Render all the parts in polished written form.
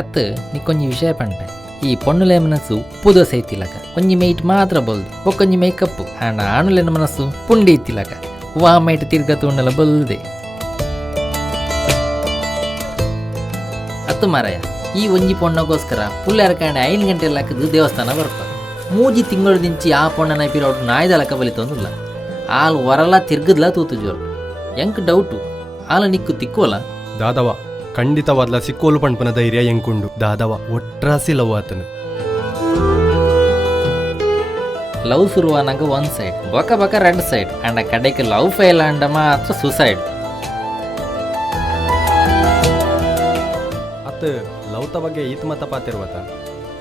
ಅತ್ತು ನೀ ಕೊಂಚ ವಿಷಯ ಪಂಡ ಈ ಪೊಣ್ಣುಲೆ ಮನಸ್ಸು ಉಪ್ಪು ದೋಸೆ ಇತ್ತಿಲಕ ಒಂಜಿ ಮೈಟ್ ಮಾತ್ರ ಬಲ್ದು ಒಕ್ಕೊಂಜಿ ಮೇಕಪ್ ಆಂಡ ಆಣುಲೆನ ಮನಸ್ಸು ಪುಂಡಿ ಇತ್ತಿಲಕ ವಾ ಮೈಟ್ ತಿರ್ಗತ್ತು ಉಂಡಲ ಬಲ್ದೆ ಅತ್ತು ಮಾರಾಯ ಈ ಒಂಜಿ ಪೊಣ್ಣಗೋಸ್ಕರ ಪುಲ್ಲಾರ ಕಾಂಡೆ 5 ಗಂಟೆ ಲೆಕ್ಕದ ದೇವಸ್ಥಾನ ಬರ್ಪ ಮೂಜಿ ತಿಂಗಳು ದಿಂಚಿ ಆ ಪೊಣ್ಣನ ಪಿರೋಡು ನಾಯ್ದ ಲೆಕ್ಕ ಬಲಿತೊಂದಿಲ್ಲ ಆಲ್ ಹೊರಲ ತಿರ್ಗದ್ಲ ತೂತು ಜೋರು ಎಂಕ್ ಡೌಟು ಆಲ ನಿಕ್ಕು ತಿಕ್ಕೋಲ ದಾದವ ಖಂಡಿತವಾದ್ಲ ಸಿಕ್ಕೋಲು ಪಂಪನ ಧೈರ್ಯ ಎಂಕುಂಡು ದಾದವ ಒಟ್ರಾಸಿ ಲವ್ ಆತನು ಲವ್ ಶುರುವಾನಾಗ ಒಂದು ಸೈಡ್ ಬೊಕ ಬೊಕ 2 ಸೈಡ್ ಅಂಡ ಕಡೆಗೆ ಲವ್ ಫೇಲ್ ಅಂಡ ಮಾತ್ರ ಸುಸೈಡ್ ಅತ್ತ ಲವ್ತ ಬಗ್ಗೆ ಈತ ಮತ ಪಾತಿರ್ವತ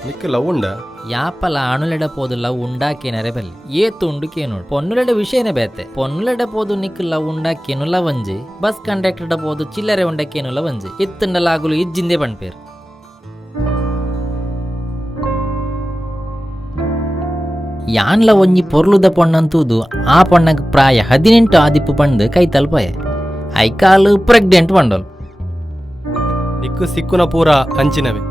ನಿಕ್ಕ ಲವ್ ಉಂಡ ಯಾಪಲ ಅಣುಲೆಡ ಪೋದು ಲವ್ ಉಂಡಾಕೇನರೆ ಬಲ್ಲಿ ಏತು ಉಂಡು ಕೇನೋಡು ಪೊನ್ನುಲೆಡ ವಿಷಯನೇ ಬೇತೆ ಪೊನ್ನುಲೆಡ ಪೋದು ನಿಕ್ ಲವ್ ಉಂಡಾಕೇನುಲ ಒಂಜಿ ಬಸ್ ಕಂಡಕ್ಟರ್ಡ ಪೋದು ಚಿಲ್ಲರೆ ಉಂಡಾಕೇನುಲ ಒಂಜಿ ಇತ್ತಂಡಲಾಗುಲು ಇಜ್ಜಿಂದೆ ಪಣ್ಪೇರು ಯಾನ್ಲ ಒಂಜಿ ಪೊರ್ಲುದ ಪೊಣ್ಣಂತೂದು ಆ ಪೊಣ್ಣಗ್ ಪ್ರಾಯ 18 ಆದಿಪ್ಪು ಪಂಡ್ ಕೈ ತಲ್ಪಯೆ ಐಕಾಲು ಪ್ರೆಗ್ನೆಂಟ್ ಪಂಡೋಲ್ ನಿಕ್ಕು ಸಿಕ್ಕುನ ಪೂರ ಅಂಚಿನವೆ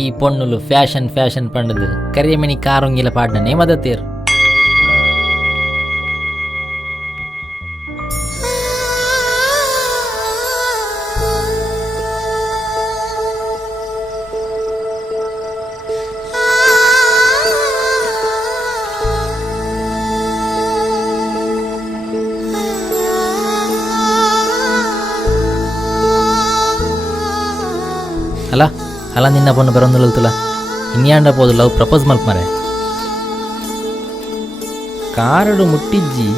ಈ ಪೊಣ್ಣುಲು ಫ್ಯಾಷನ್ ಪಂಡದು ಕರಿಯಮಣಿ ಕಾರುಂಗಿಲ ಪಾಡ್ಡನೆ ಮದತೇರು ಅಲ್ಲ ನಿನ್ನ ಪೊಣ್ಣು ಬರೋಂದುಲತುಲ ಇನ್ಯಾಂಡ ಪೋದು ಲವ್ ಪ್ರಪೋಸ್ ಮಲ್ಪ್ ಮರೆ ಕಾರಡು ಮುಟ್ಟಿಜ್ಜಿ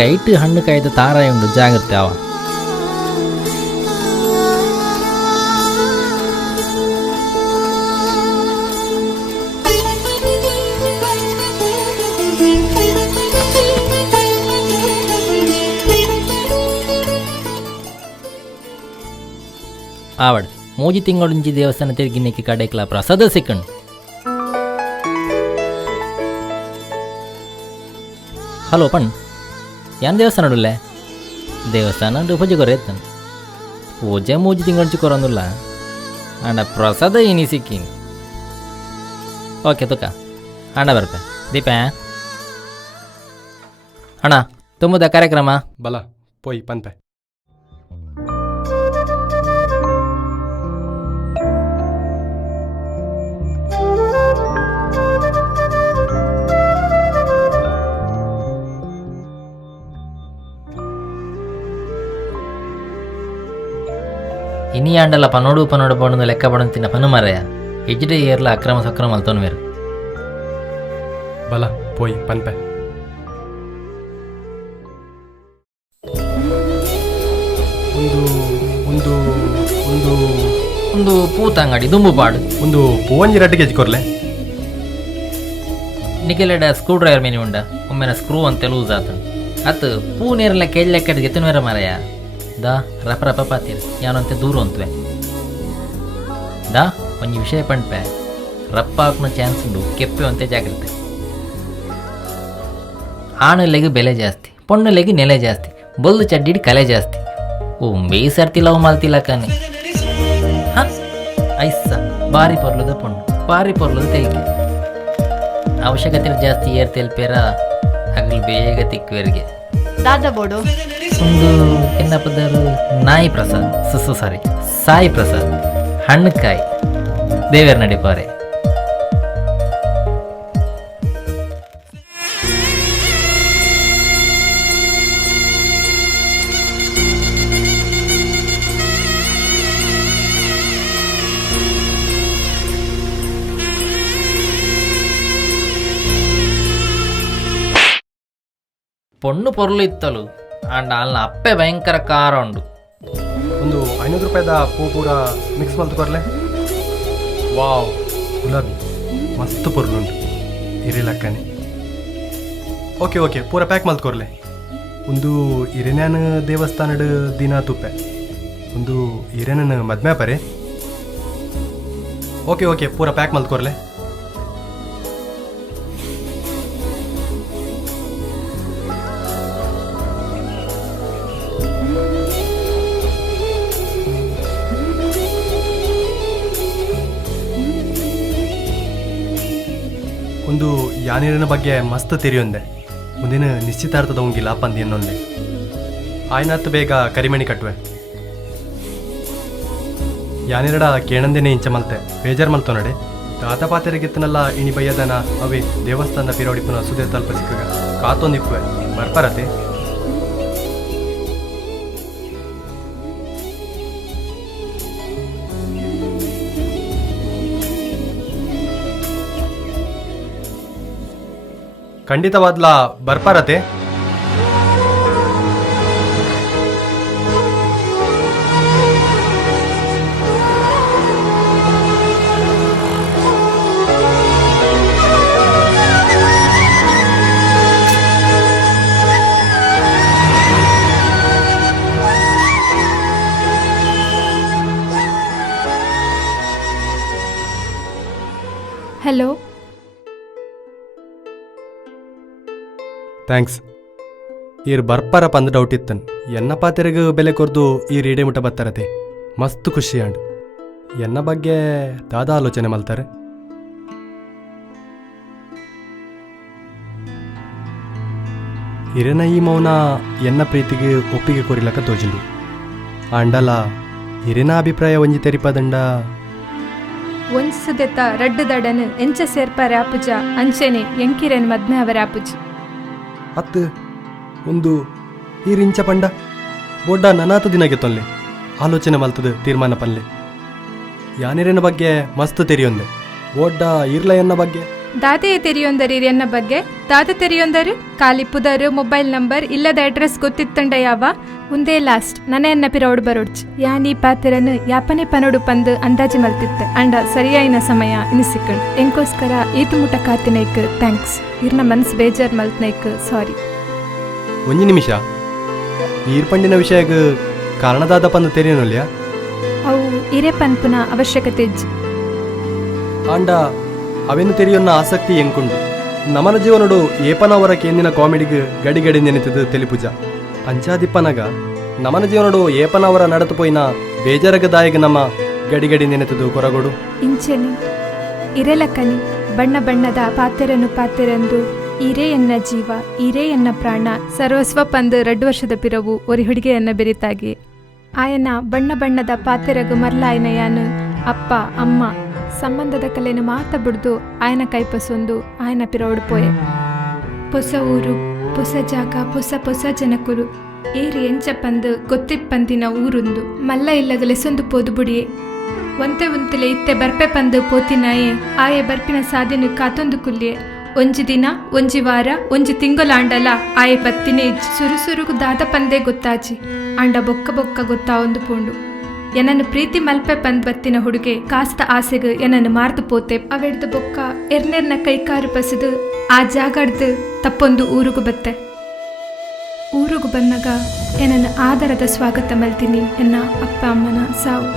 ಕೈಟ್ ಹಣ್ಣು ಕಾಯ್ದ ತಾರಾಯ ಉಂಡು ಜಾಗ್ರತೆ ಅವ ಆವಡ್ ಮೂಜಿ ತಿಂಗಳೊಂಜಿ ದೇವಸ್ಥಾನ ತಿರುಗಿನಕ್ಕೆ ಕಡೆಕ್ಲ ಪ್ರಸಾದ ಸಿಕ್ಕಂಡು ಹಲೋ ಪಣ್ ಯಾನ್ ದೇವಸ್ಥಾನ ನೋಡಲ್ಲೇ ದೇವಸ್ಥಾನ ಪೂಜೆ ಕೊರೆ ಎತ್ತನು ಪೂಜೆ ಮೂಜಿ ತಿಂಗಳೊಂಚಿ ಕೊರೊಂದುಲ್ಲ ಅಂಡ ಪ್ರಸಾದ ಏನಿ ಸಿಕ್ಕಿ ಓಕೆ ತುಕ ಅಣ್ಣ ಬರ್ಪೆ ದೀಪ ಅಣ್ಣ ತುಂಬುದ ಕಾರ್ಯಕ್ರಮ ಬಲ ಪೋಯ್ ಪನ್ಪೆ ಇನಿಯಾಂಡಲ ಪನೋಡು ಪಣದು ಲೆಕ್ಕ ಪಡಂತಿನ ಪನು ಮರೆಯ ಎಜ್ಡೆ ಏರ್ಲ ಅಕ್ರಮ ಸಕ್ರಮ ಅಲ್ತೋನು ಬೇರು ಬಲ ಪೋಯ್ ಪನ್ಪೆ ಒಂದು ಒಂದು ಒಂದು ಪೂತಂಗಡಿ ದುಂಬು ಪಾಡು ಒಂದು ಪೂವಂಜಿ ರಟ್ಟಿಗೆ ಕೊರ್ಲೆ ನಿಖಿಲೆಡ ಸ್ಕ್ರೂ ಡ್ರೈವರ್ ಮೇನಿ ಉಂಡ ಒಮ್ಮೆನ ಸ್ಕ್ರೂ ಅಂತ ಲೂಸ್ ಆತ ಅತ್ತು ಪೂ ನೀರೆಲ್ಲ ಕೆಳ್ಳೆಕ್ಕಡಿಗೆ ಎತ್ತುನವೇರ ಮರೆಯ ದಾ ರಪ ರಪ ಪಾತೀರಿ ಯಾನಂತೆ ದೂರ ಅಂತವೆ ದಾ ಒಂಜಿ ವಿಷಯ ಪಂಡ್ಪೆ ರಪ್ಪ ಹಾಕ್ನ ಚಾನ್ಸ್ ಉಂಡು ಕೆಪ್ಪೆ ಅಂತೆ ಜಾಗ್ರತೆ ಆಣಲೆಗೆ ಬೆಲೆ ಜಾಸ್ತಿ ಪೊಣ್ಣಲೆಗೆ ನೆಲೆ ಜಾಸ್ತಿ ಬಲ್ಲು ಚಡ್ಡಿಡಿ ಕಲೆ ಜಾಸ್ತಿ ಬೇಯಿ ಸರ್ತಿ ಲವ್ ಮಾಲ್ತಿಲ್ಲ ಕಾನೆ ಐಸ ಬಾರಿ ಪೊರ್ಲದ ಪೊಣ್ಣು ಬಾರಿ ಪೊರ್ಲದ ತೆರಿಗೆ ಅವಶ್ಯಕತೆ ಜಾಸ್ತಿ ಏರ್ ತೆಲ್ಪೇರ ಹಗಲು ಬೇಗ ತಿಕ್ಕುವರಿಗೆ ದಾದಾ ಬೋಡು ಒಂದು ಎನ್ನಪ್ಪದರು ನಾಯಿ ಪ್ರಸಾದ್ ಸಾರಿ ಸಾಯಿ ಪ್ರಸಾದ್ ಹಣ್ಣುಕಾಯಿ ದೇವರ ನಡಿಪಾರೆ ಪೊಣ್ಣು ಪೊರ್ಲು ಇತ್ತಲು ಅಂಡ್ ಅಲ್ಲ ಅಪ್ಪೆ ಭಯಂಕರ ಖಾರ ಉಂಡು ಒಂದು 500 ರೂಪಾಯಿದ ಪೂ ಪೂರ ಮಿಕ್ಸ್ ಮಲ್ತು ಕೊರ್ಲೆ ವಾವ್ ಗುಲಾಬಿ ಮಸ್ತ್ ಪೊರ್ಲುಂಟು ಇರಿಲಕ್ಕನೆ ಓಕೆ ಪೂರ ಪ್ಯಾಕ್ ಮಲ್ತು ಕೊರ್ಲೆ ಒಂದು ಹಿರಿನ್ಯಾನ ದೇವಸ್ಥಾನದ ದಿನ ತುಪ್ಪೆ ಒಂದು ಹಿರಿಯನ ಮದ್ಮೆ ಪರೆ ಓಕೆ ಪೂರ ಪ್ಯಾಕ್ ಮಲ್ತು ಕೊರ್ಲೆ ಯಾನಿರನ ಬಗ್ಗೆ ಮಸ್ತ್ ತಿರಿಯೊಂದೆ ಮುಂದಿನ ನಿಶ್ಚಿತಾರ್ಥದ ಉಂಗಿಲ್ಲ ಪಂದಿ ಎನ್ನೊಂದೆ ಆಯ್ನತ್ತು ಬೇಗ ಕರಿಮಣಿ ಕಟ್ಟುವೆ ಯಾನಿರಡ ಕೇಳಂದೇನೆ ಇಂಚ ಮಲ್ತೆ ಬೇಜಾರು ಮಲ್ತೋ ನಡೆ ತಾತ ಪಾತೆರೆಗೆತ್ತನಲ್ಲ ಇಣಿ ಬಯ್ಯದನ ಅವೇ ದೇವಸ್ಥಾನದ ಪಿರೋಡಿಪುನ ಸುದೇ ತಲ್ಪ ಸಿಕ್ಕಾಗ ಕಾತೊಂದಿಪ್ಪುವೆ ಬರ್ಪರತೆ ಖಂಡಿತವಾದ್ಲ ಬರ್ಪಾರತೆ ಹಲೋ ಥ್ಯಾಂಕ್ಸ್ ಈರ್ ಬರ್ಪಾರ ಪಂದ್ ಡೌಟ್ ಇತ್ತನ್ ಎನ್ನ ಪಾತೆರೆಗೆ ಬೆಲೆ ಕೊರ್ದು ಈ ರೀಡೆ ಮುಟ ಬತ್ತಾರತೆ ಮಸ್ತ್ ಖುಷಿ ಆಂಡ್ ಎನ್ನ ಬಗ್ಗೆ ದಾದ ಆಲೋಚನೆ ಮಲ್ತಾರೆ ಹಿರೇನ ಈ ಮೌನ ಎನ್ನ ಪ್ರೀತಿಗೆ ಒಪ್ಪಿಗೆ ಕೊರಿಲಕ ತೋಜಿಂಡು ಆಂಡಲ ಹಿರೇನ ಅಭಿಪ್ರಾಯ ಒಂಜಿ ತೆರಿಪದಂಡ ಒಂದ್ ಸುದೆತ ರಡ್ಡು ದಡನ್ ಎಂಚ ಸೇರ್ಪಾರೆ ಆಪುಜ ಅಂಚೆನೆ ಎಂಕಿರೆನ್ ಮದ್ಮೆ ಅವರ ಆಪುಜಿ ಅತ್ತು ಒಂದು ಈರಿಂಚ ಪಂಡ ಬೊಡ್ಡ ನನಾತ ದಿನಗೆ ತೊಲ್ಲೆ ಆಲೋಚನೆ ಮಲ್ತದ ತೀರ್ಮಾನ ಪನ್ಲೆ ಯಾನಿರೇನ ಬಗ್ಗೆ ಮಸ್ತ್ ತೆರಿಯೊಂದೆ ಬೊಡ್ಡ ಇರ್ಲ ಎನ್ನ ಬಗ್ಗೆ ದಾದೆ ತೆರಿಯೊಂದರಿ ಎನ್ನ ಬಗ್ಗೆ ದಾದ ತೆರಿಯೊಂದರು ಖಾಲಿ ಪುದರು ಮೊಬೈಲ್ ನಂಬರ್ ಇಲ್ಲದ ಅಡ್ರೆಸ್ ಗೊತ್ತಿತ್ತಂಡ ಯಾವ ಒಂದೇ ಲಾಸ್ಟ್ ನನ್ನ ಎನ್ನ ಪಿರೌಡ್ ಬರೋಡ್ಚ್ ಯಾನಿ ಪಾತೆರನು ಯಾಪನೆ ಪನೋಡು ಪಂದು ಅಂದಾಜು ಮಲ್ತಿತ್ತೆ ಅಂಡ ಸರಿಯಾಯಿನ ಸಮಯ ಇನಿಸಿಕಣ್ ಎಂಕೋಸ್ಕರ ಈತು ಮುಟ ಕಾತಿನೈಕ್ ಥ್ಯಾಂಕ್ಸ್ ಇರ್ನ ಮನ್ಸ್ ಬೇಜಾರ್ ಮಲ್ತ್ನೈಕ್ ಸಾರಿ ಒಂಜಿ ನಿಮಿಷ ಈರ್ಪಂಡಿನ ವಿಷಯಗ ಕಾರಣದಾದ ಪಂದು ತೆರಿಯನೊಲ್ಯ ಅವು ಇರೇ ಪನ್ಪುನ ಅವಶ್ಯಕತೆ ಇಜ್ಜಿ ಆಂಡ ಅವೆನ್ನು ತೆರಿಯೊನ್ನ ಆಸಕ್ತಿ ಎಂಕುಂಡು ನಮನ ಜೀವನಡು ಏಪನವರ ಕೇಂದಿನ ಕಾಮಿಡಿಗ್ ಗಡಿ ಗಡಿ ನೆನೆತದು ತೆಲಿಪುಜ ಅಂಚಾದಿಪ್ಪನಗ ನಮನ ಜೀವನಡು ಏಪನವರ ನಡತು ಪೋಯಿನ ಬೇಜಾರಗದಾಯಗ ನಮ್ಮ ಗಡಿ ಗಡಿ ನೆನೆತದು ಕೊರಗೋಡು ಇಂಚೆನೆ ಇರೆಲಕನಿ ಬಣ್ಣ ಬಣ್ಣದ ಪಾತೆರೆಂದು ಇರೇ ಎನ್ನ ಜೀವ ಇರೇ ಎನ್ನ ಪ್ರಾಣ ಸರ್ವಸ್ವ ಪಂದು 2 ವರ್ಷದ ಪಿರವು ಒರಿ ಹುಡುಗಿಯನ್ನ ಬೆರಿತಾಗಿ ಆಯನ ಬಣ್ಣ ಬಣ್ಣದ ಪಾತೆರಗು ಮರ್ಲಾಯನ ಯಾನು ಅಪ್ಪ ಅಮ್ಮ ಸಂಬಂಧದ ಕಲೆನು ಮಾತ ಬಿಡ್ದು ಆಯನ ಕೈಪಸೊಂದು ಆಯನ ಪಿರೌಡು ಪೋಯೆ ಹೊಸ ಊರು ಹೊಸ ಜಾಗ ಹೊಸ ಜನಕುಲು ಏರಿ ಎಂಚ ಪಂದು ಗೊತ್ತಿಪ್ಪಂದಿನ ಊರುಂದು ಮಲ್ಲ ಇಲ್ಲದ ಲೆಸೊಂದು ಪೋದು ಬುಡಿಯೇ ಒಂತೆಲೆ ಇತ್ತೆ ಬರ್ಪೆ ಪಂದು ಪೋತಿನಾಯೆ ಆಯೆ ಬರ್ಪಿನ ಸಾಧನೆ ಕಾತೊಂದು ಕುಲ್ಲಿಯೆ ಒಂಜಿ ದಿನ ಒಂಜಿ ವಾರ ಒಂಜಿ ತಿಂಗೊಲಾಂಡಲ ಆಯೆ ಬತ್ತಿನೇ ಸುರುಸುರುಗು ದಾದ ಪಂದೇ ಗೊತ್ತಾಜಿ ಆಂಡ ಬೊಕ್ಕ ಬೊಕ್ಕ ಗೊತ್ತಾ ಒಂದು ಪೋಂಡು ಎನ್ನನ್ನು ಪ್ರೀತಿ ಮಲ್ಪೆ ಪಂದ್ ಬತ್ತಿನ ಹುಡುಗೆ ಕಾಸ್ತ ಆಸೆಗೆ ಎನ್ನನ್ನು ಮಾರ್ದು ಪೋತೆ ಅವೆಡ್ದು ಬೊಕ್ಕ ಎರ್ನೆರ್ನ ಕೈಕಾರು ಪಸದು ಆ ಜಾಗಡ್ದು ತಪ್ಪೊಂದು ಊರುಗು ಬತ್ತೆ ಊರುಗು ಬಂದಾಗ ಎನ್ನನ್ನು ಆದರದ ಸ್ವಾಗತ ಮಲ್ತೀನಿ ಎನ್ನ ಅಪ್ಪ ಅಮ್ಮನ ಸಾವು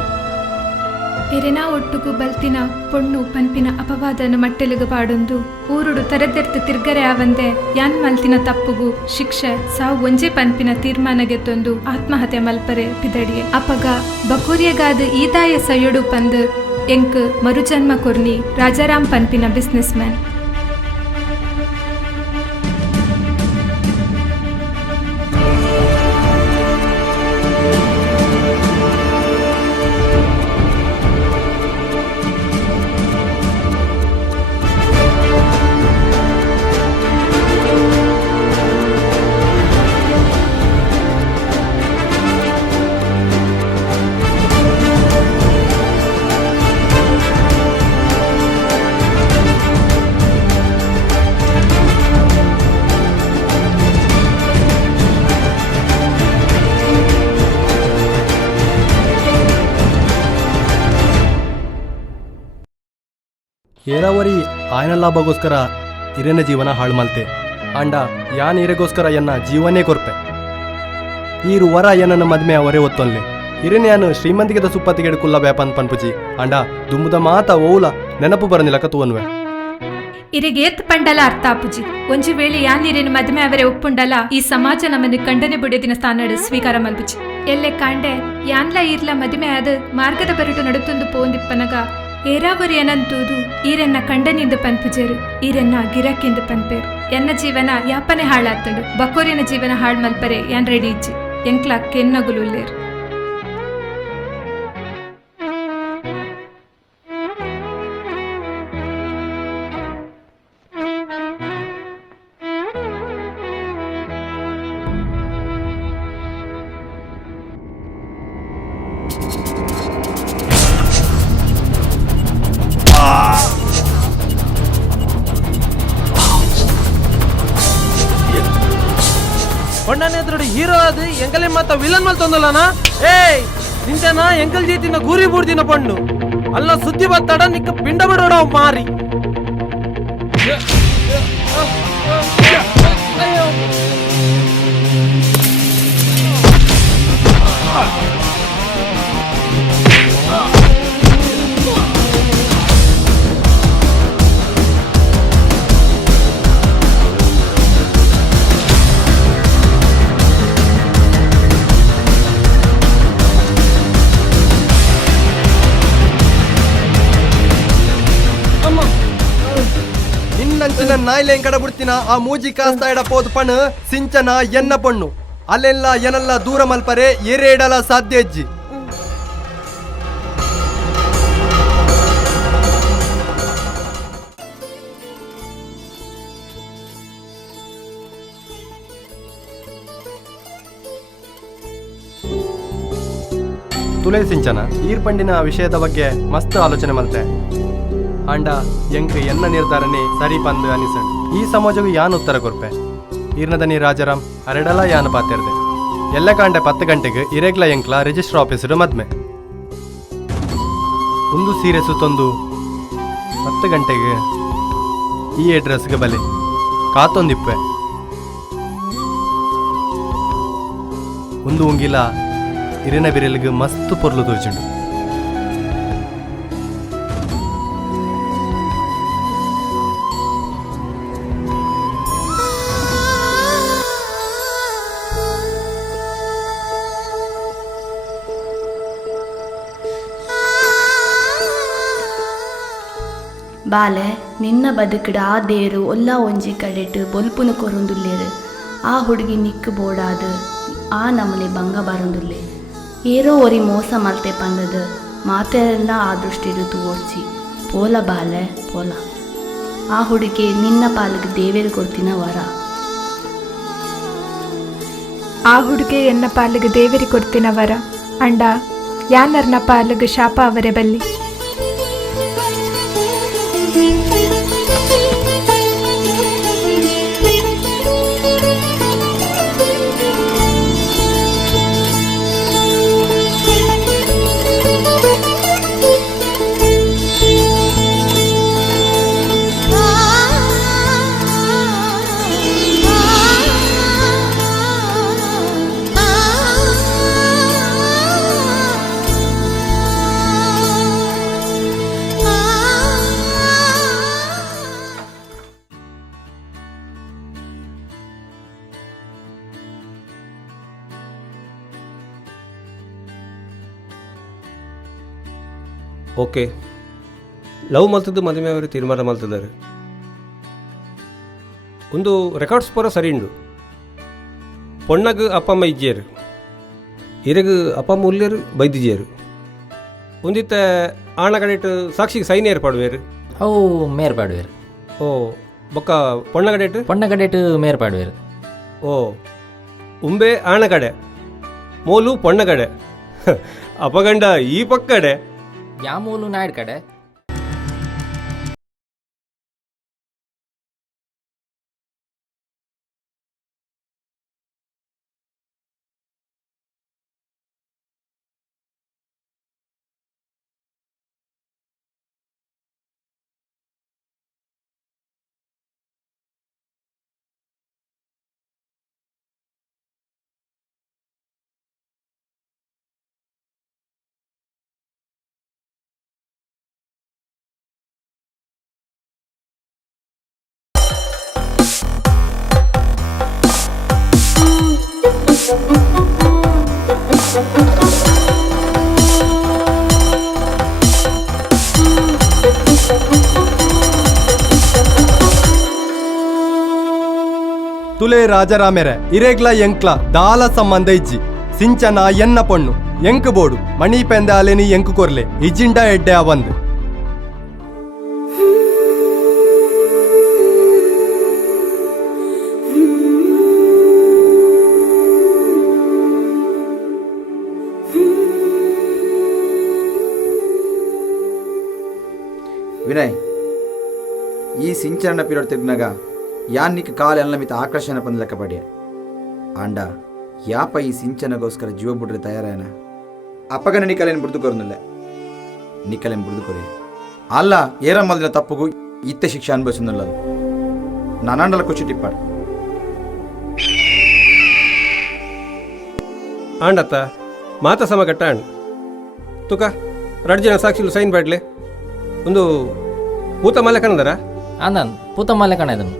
ಎರೆನಾ ಒಟ್ಟುಗು ಬಲ್ತಿನ ಪೊಣ್ಣು ಪನ್ಪಿನ ಅಪವಾದನ ಮಟ್ಟೆಲಿಗು ಪಾಡೊಂದು ಊರುಡು ತರೆದೆರ್ತು ತಿರ್ಗರೆ ಆವಂದೆ ಯಾನ್ ಮಲ್ತಿನ ತಪ್ಪುಗು ಶಿಕ್ಷೆ ಸಾವು ಒಂಜೆ ಪನ್ಪಿನ ತೀರ್ಮಾನಗೆ ತೊಂದು ಆತ್ಮಹತ್ಯೆ ಮಲ್ಪರೆ ಪಿದಡಿಯೆ ಅಪಗ ಬಕೂರಿಯಗಾದ ಈದಾಯ ಸಯೊಡು ಪಂದು ಎಂಕ್ ಮರುಜನ್ಮ ಕೊರ್ನಿ ರಾಜಾರಾಮ್ ಪನ್ಪಿನ ಬಿಸ್ನೆಸ್ ಮ್ಯಾನ್ ಏರಾವರಿ ಆಯನ ಲಾಭಗೋಸ್ಕರ ಹಿರೇನ ಜೀವನ ಹಾಳು ಮಲ್ತೆ ಆಂಡ ಯಾನ್ ಹಿರೇಗೋಸ್ಕರ ಎನ್ನ ಜೀವನೇ ಕೊರ್ಪೆ ಈರು ವರ ಎನ್ನ ಮದ್ಮೆ ಅವರೇ ಒತ್ತೊಲ್ಲೆ ಹಿರೇನ ಯಾನು ಶ್ರೀಮಂತಿಗೆದ ಸುಪ್ಪತ್ತಿಗೆಡು ಕುಲ್ಲ ವ್ಯಾಪನ್ ಪನ್ಪುಜಿ ಆಂಡ ದುಂಬುದ ಮಾತ ಓಲ ನೆನಪು ಬರನಿಲ್ಲ ಕತುವನ್ವೆ ಇರಿಗೆ ಏತ್ ಪಂಡಲ ಅರ್ಥ ಆಪುಜಿ ಒಂಜಿ ವೇಳೆ ಯಾನಿರೇನು ಮದ್ಮೆ ಅವರೇ ಒಪ್ಪುಂಡಲ ಈ ಸಮಾಜ ನಮ್ಮನ್ನು ಖಂಡನೆ ಬುಡಿಯದಿನ ಸ್ಥಾನಡು ಸ್ವೀಕಾರ ಮಲ್ಪುಜಿ ಎಲ್ಲೆ ಕಾಂಡೆ ಯಾನ್ಲ ಇರ್ಲ ಮದುವೆ ಆದ ಮಾರ್ಗದ ಬರಿಟು ನಡುತ್ತೊಂದು ಪೋಂದಿಪ್ಪನಗ ಏರಾವರಿ ಅನಂತೂದು ಈರೆನ್ನ ಕಂಡನಿಂದ ಪನ್ಪುಜೆರು ಈರೆನ್ನ ಗಿರಕ್ಕಿಂದ ಪನ್ಪೇರು ಎನ್ನ ಜೀವನ ಯಾಪನೆ ಹಾಳಾತ್ತಡು ಬಕೋರಿನ ಜೀವನ ಹಾಳು ಮಲ್ಪರೆ ಯಾನ್ ರೆಡಿ ಇಜ್ಜಿ ಎಂಕ್ಲ ಕೆನ್ನಗುಲುಲ್ಲೇರು. பொண்ணானே எதிரோட ஹீரோ அது எங்களே மாத்த வில்லன் மேல் ತೊಂದಲನಾ ಏಯ್ ನಿಂತೇನಾ ಎಂಕಲ್ ಜೀತಿನ ಗುರಿ ಬೂಡ್ದಿನ ಪಣ್ಣು ಅಲ್ಲ ಸುದ್ದಿ ಬತ್ತಡ ನಿಕ್ಕ ಪಿಂಡ ಬಿಡೋಡ ಮಾರಿ ನಿನ್ನಂಚಿನ ನಾಯಿಲೆ ಕಡ ಬಿಡ್ತಿನ ಆ ಮೂಜಿ ಕಾಸ್ತಾ ಇಡ ಪೋದು ಪಣ್ ಸಿಂಚನ ಎನ್ನ ಪಣ್ಣು ಅಲ್ಲೆಲ್ಲ ಏನಲ್ಲ ದೂರ ಮಲ್ಪರೆ ಎರೆ ಇಡಲ ಸಾಧ್ಯ ಅಜ್ಜಿ. ತುಲೆ ಸಿಂಚನ ಈರ್ಪಂಡಿನ ವಿಷಯದ ಬಗ್ಗೆ ಮಸ್ತ್ ಆಲೋಚನೆ ಮಲ್ತೆ ಅಂಡ ಎಂಕ್ ಎನ್ನ ನಿರ್ಧಾರನೆ ಸರಿ ಪಂದು ಅನಿಸಂಡು ಈ ಸಮಾಜಗೂ ಯಾನ್ ಉತ್ತರ ಕೊರ್ಪೆ ಈರ್ನದನಿ ರಾಜಾರಾಮ್ ಅರೆಡಲ ಯಾನ್ ಪಾತಿರ್ದೆ ಎಲ್ಲ ಕಾಂಡೆ 10 ಗಂಟೆಗೆ ಇರೆಗ್ಲ ಎಂಕ್ಲ ರಿಜಿಸ್ಟರ್ ಆಫೀಸರು ಮದ್ಮೆ ಒಂದು ಸೀರೆ ಸುತ್ತೊಂದು 10 ಗಂಟೆಗೆ ಈ ಅಡ್ರೆಸ್ಗೆ ಬಲೆ ಕಾತೊಂದಿಪ್ಪೆ ಒಂದು ಉಂಗಿಲ ಇರಿನ ಬಿರಲಿಗೆ ಮಸ್ತ್ ಪೊರ್ಲು ತೋಚುಂಡು. ಬಾಲೆ ನಿನ್ನ ಬದುಕಡ ಆ ದೇರು ಒಲ್ಲ ಒಂಜಿ ಕಡೆಟ್ ಬೊಲ್ಪುನ ಕೊರೊಂದುಲ್ಲೇರು ಆ ಹುಡುಗಿ ನಿಕ್ಕು ಬೋಡಾದು ಆ ನಮೂನೆ ಭಂಗ ಬರೊಂದುಲ್ಲೆ ಏರೋ ಒರಿ ಮೋಸ ಮಲ್ತೆ ಪಂದದು ಮಾತೆಲ್ಲ ಆ ದೃಷ್ಟಿಡು ತೋರ್ಚಿ ಪೋಲ ಬಾಲೆ ಪೋಲ ಆ ಹುಡುಗಿ ನಿನ್ನ ಪಾಲಿಗೆ ದೇವೇರು ಕೊಡ್ತಿನ ವರ ಆ ಹುಡುಗೆ ಎನ್ನ ಪಾಲಿಗೆ ದೇವರಿ ಕೊಡ್ತಿನ ವರ ಅಂಡ ಯಾನರ್ನ ಪಾಲಿಗೆ ಶಾಪ ಅವರೇ ಬಲ್ಲಿ. ಓಕೆ ಲವ್ ಮಲ್ತದ್ದು ಮದುವೆ ಅವರು ತೀರ್ಮಾನ ಮಲ್ತಿದ್ದಾರೆ. ಒಂದು ರೆಕಾರ್ಡ್ಸ್ ಪೂರ ಸರಿ ಉಂಡು. ಪೊಣ್ಣಗೆ ಅಪ್ಪ ಅಮ್ಮ ಇಜ್ಜಿಯರು ಇರಗ ಅಪ್ಪ ಅಮ್ಮ ಉಲ್ಲೇರು ಬೈದಿಜ್ಜಿಯರು ಒಂದಿತ್ತ ಆಣ ಕಡೆಟ್ ಸಾಕ್ಷಿಗೆ ಸೈನ್ ಏರ್ಪಾಡುವೇರು ಅವು ಮೇರ್ಪಾಡುವೇರು. ಓ ಬೊಕ್ಕ ಪೊಣ್ಣ ಕಡೆಟ್ ಪೊಣ್ಣ ಕಡೆಟ್ ಮೇರ್ಪಾಡುವೇರು. ಓ ಉಂಬೆ ಆಣ ಕಡೆ ಮೋಲು ಪೊಣ್ಣ ಕಡೆ ಅಪಗಂಡ ಈ ಪಕ್ಕಡೆ ಯಾಮೂಲು ನಾಯ್ಡು ಕಡೆ. ತುಲೆ ರಾಜರಾಮೆರೆ ಇರೆಗ್ಲ ಎಂಕ್ಲ ದಾಲ ಸಂಬಂಧ ಇಜ್ಜಿ ಸಿಂಚನ ಎನ್ನ ಪೊಣ್ಣು ಎಂಕ್ ಬೋಡು ಮಣಿ ಪೆಂದ ಅಲೆನಿ ಎಂಕ್ ಕೊರ್ಲೆ ಇಜಿಂಡ ಎಡ್ಡೆ ಅವಂದು ವಿನಯ್ ಈ ಸಿಂಚರಣ ಪೀರಿಯಡ್ ತಿರ್ನಾಗ ಯಾನಿಕ್ ಕಾಲ ಎಲ್ಲ ಮಿತ ಆಕರ್ಷಣೆ ಪಂದ್ಲಕ್ಕ ಪಡ್ಯ ಆಂಡ ಯಾಪ ಈ ಸಿಂಚನಗೋಸ್ಕರ ಜೀವ ಬಿಡ್ರೆ ತಯಾರೇನ ಅಪ್ಪಗನ ನಿಕಲೇನು ಬಿಡ್ದುಕೊರ್ನಿಲ್ಲ ನಿಕಲೇನು ಬಿಡ್ದುಕೊರಿ ಅಲ್ಲ ಏರಮ್ಮಲ್ದಿನ ತಪ್ಪುಗೂ ಇತ್ತೆ ಶಿಕ್ಷೆ ಅನುಭವಿಸಿನಲ್ಲದು ನಾನಂಡಲ ಕುಚ್ಚಿ ಟಿಪ್ಪಾಡು ಆಂಡತ್ತ ಮಾತ ಸಮ ಕಟ್ಟಾಂಡ್ ತುಕ ರಡ್ಜನ ಸಾಕ್ಷಿಲು ಸೈನ್ ಬಾಡ್ಲೆ ಒಂದು ಪೂತ ಮಲೆ ಕಣದರ ಅಂದನ್ ಪೂತ ಮಾಲೆ ಕಣ ಇದನ್ನು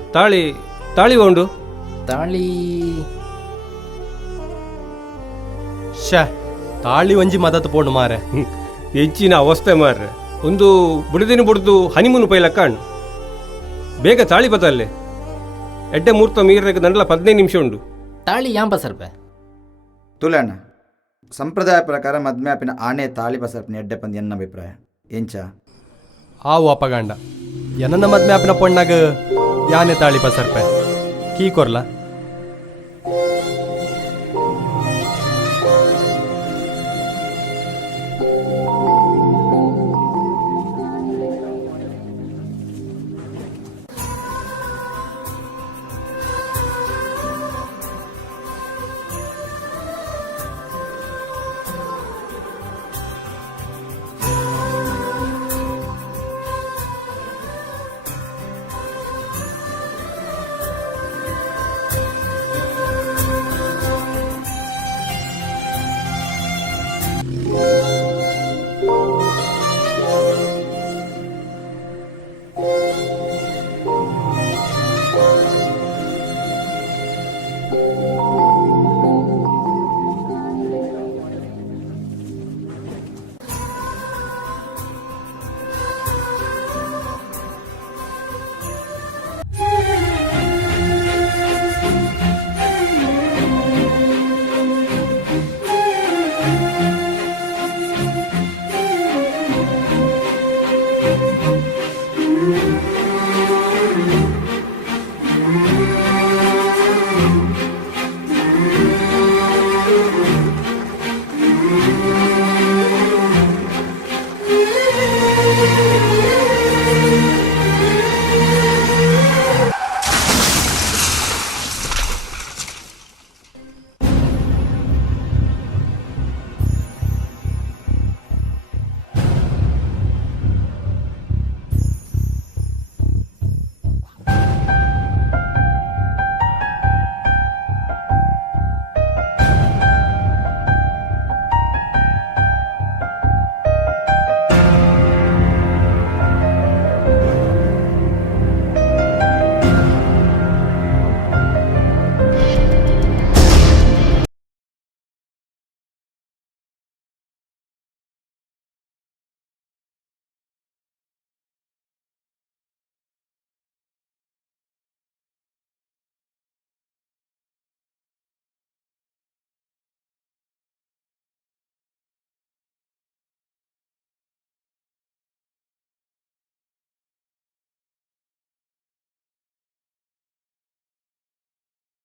ತಾಳಿ ಉಂಡು ತಾಳಿ ಶ ತಾಳಿ ಒಂಜಿ ಮದತ್ ಪೋಂಡು ಮಾರೆ ಹೆಚ್ಚಿನ ಅವಸ್ಥೆ ಮಾರ್ರೆ ಒಂದು ಬುಡದಿನ ಬುಡ್ದು ಹನಿಮೂನು ಪೈಲಕ್ಕ ಅಣ್ಣು ಬೇಗ ತಾಳಿ ಬತ್ತಲ್ಲೇ ಎಡ್ಡೆ ಮೂರ್ತ ಮೀರ್ರೆಗೆ ದಂಡಲ 15 ನಿಮಿಷ ಉಂಡು ತಾಳಿ ಯಾಂಪ ಸರ್ಪೆ ತುಲಣ್ಣ ಸಂಪ್ರದಾಯ ಪ್ರಕಾರ ಮದ್ಮ್ಯಾಪಿನ ಆಣೆ ತಾಳಿ ಬಸರ್ಪಿನ ಎಡ್ಡೆ ಪಂದ್ ಎನ್ನ ಅಭಿಪ್ರಾಯ ಎಂಚ ಆವು ಅಪಗಂಡ ಎನ್ನ ಮದ್ಮೆ ಅಪ್ಪನ ಪೊಣ್ಣಾಗ ಯಾನೆ ತಾಳಿ ಪಸರ್ಪೆ ಕೀ ಕೊರ್ಲ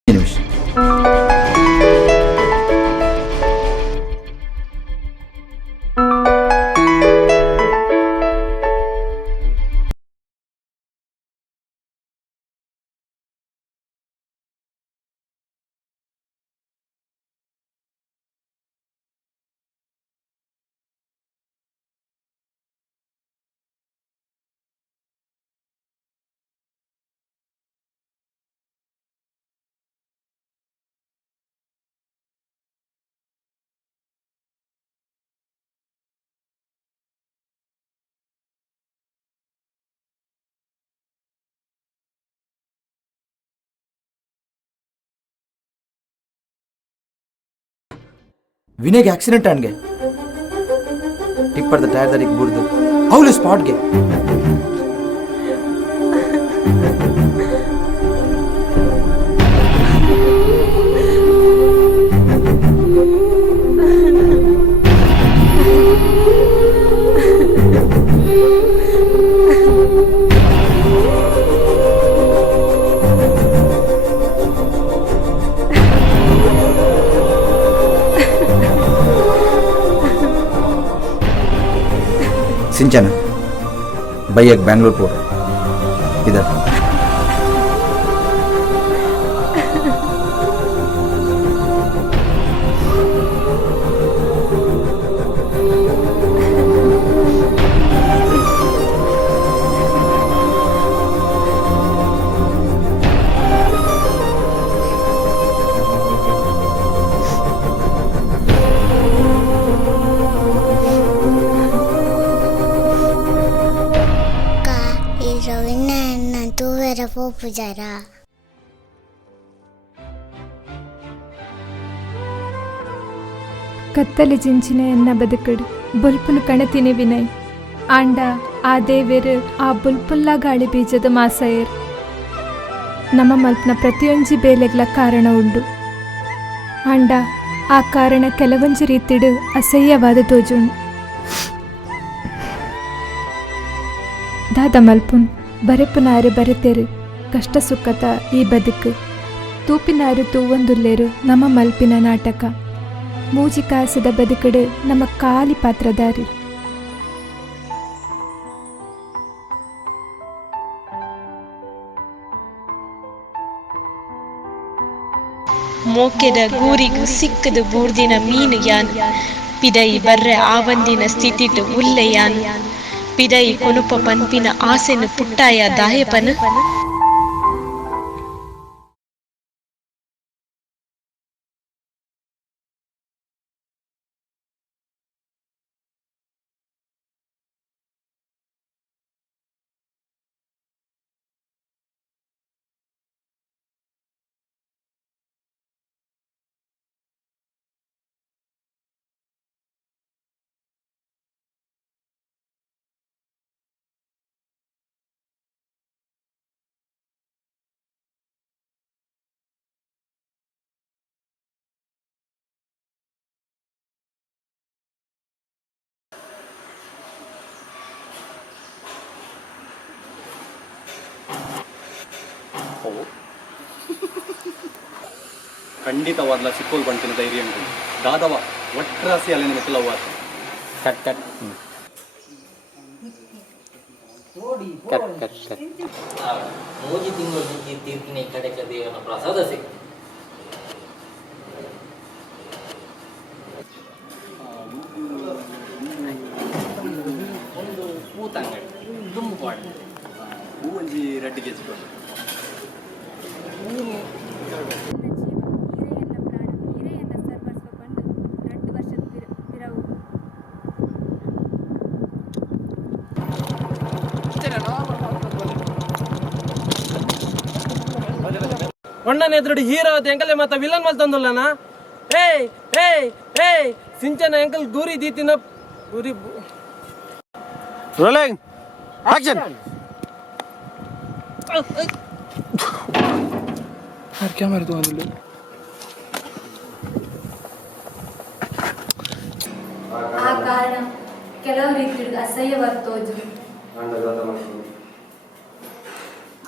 ನಿಮಿಷ ವಿನಯ್ಗೆ ಆಕ್ಸಿಡೆಂಟ್ ಅನ್ಗೆ ಟಿಪ್ಪರ್ದ ಟೈರ್ ದಾರಿಗೆ ಬುಡ್ದು ಅವಳು ಸ್ಪಾಟ್ಗೆ सिंचन भैया बेंगलुरु पोर इधर ಪೂಜಾರಾ ಕತ್ತಲೆ ಜಿಂಚಿನ ಎನ್ನ ಬದುಕಡು ಬುಲ್ಪುಲು ಕಣತಿನಿ ವಿನಯ್ ಆಂಡ ಆ ದೇವೇರು ಆ ಬುಲ್ಪುಲ್ಲ ಗಾಳಿ ಬೀಜದ ಮಾಸಯರ್ ನಮ್ಮ ಮಲ್ಪನ ಪ್ರತಿಯೊಂಜಿ ಬೇಲೆಗ್ಲ ಕಾರಣ ಉಂಡು ಆಂಡ ಆ ಕಾರಣ ಕೆಲವೊಂಜಿ ರೀತಿಡು ಅಸಹ್ಯವಾದ ತೋಜುಂಡು ದಾದ ಮಲ್ಪುನ್ ಬರೆಪುನಾರು ಬರೆತೆರು ಕಷ್ಟ ಸುಖತ ಈ ಬದುಕು ತೂಪಿನಾರು ತೂವೊಂದುಲ್ಲೇರು ನಮ್ಮ ಮಲ್ಪಿನ ನಾಟಕ ಮೂಜಿ ಕಾಸದ ಬದುಕಡು ನಮ್ಮ ಕಾಲಿ ಪಾತ್ರಧಾರಿ ಮೋಕೆದ ಗೂರಿಗೂ ಸಿಕ್ಕದು ಬೂರ್ದಿನ ಮೀನು ಯಾನ್ ಪಿದೈ ಬರ್ರೆ ಆವಂದಿನ ಸ್ಥಿತಿಟು ಉಲ್ಲೆ ಯಾನ್ ಪಿದೈ ಕೊನುಪ ಪನ್ಪಿನ ಆಸೆನು ಪುಟ್ಟಾಯ ದಾಯಪನ ಖಂಡಿತವಾದ್ಲ ಸಿಕ್ಕೋಲ್ ಬಂಟಿನ ಧೈರ್ಯ ಉಂಟು ದಾದವ ಒಟ್ರಾಸಿ ಅಲ್ಲಿನ ಮೆತ್ತಲವ್ವ cut cut cut cut cut ಮೂಜಿ ತಿಂಗಳು ತೀರ್ಕಿನ ಕಡೆ ದೇವನ ಪ್ರಸಾದ ಸಿಕ್ತು ಒಂದು ಕೂತಂಗಡಿ ದುಂಬು ಪಾಡು ಹೂವಂಜಿ ರೆಡ್ ಗೆಜ್ಜಿಕೊಂಡು ಒಣ್ಣನ ಎದುರು ಹೀರೋ ಎಂಕಲೆ ಮತ್ತ ವಿಲನ್ ಮಲ್ ತಂದಲ್ಲನ ಏಯ್ ಏಯ್ ಏಯ್ ಸಿಂಚನ ಎಂಕಲ್ ಗೂರಿ ದೀತಿನ ಗೂರಿ ರೋಲಿಂಗ್ ಆಕ್ಷನ್ यार क्या मारे तू आंदोलन ಆ ಕಾರಣ ಕೆಲವು ರೀತಿಯ ಅಸಹ್ಯವಾದ ತೋಜು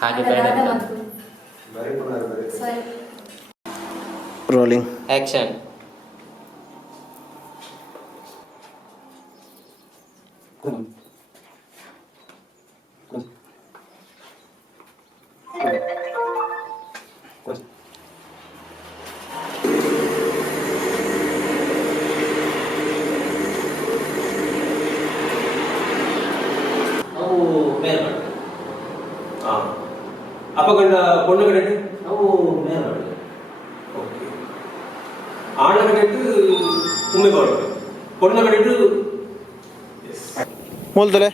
ಹಾಗೆ ಬೇಡ रोलिंग ಆಕ್ಷನ್ ಅಪಗಂಡ பொண்ணு கடைட்டு ಅವು ಮೇಲೆ ஓகே ஆண கடைட்டு உண்மை பாடு பொண்ணு கடைட்டு बोल दले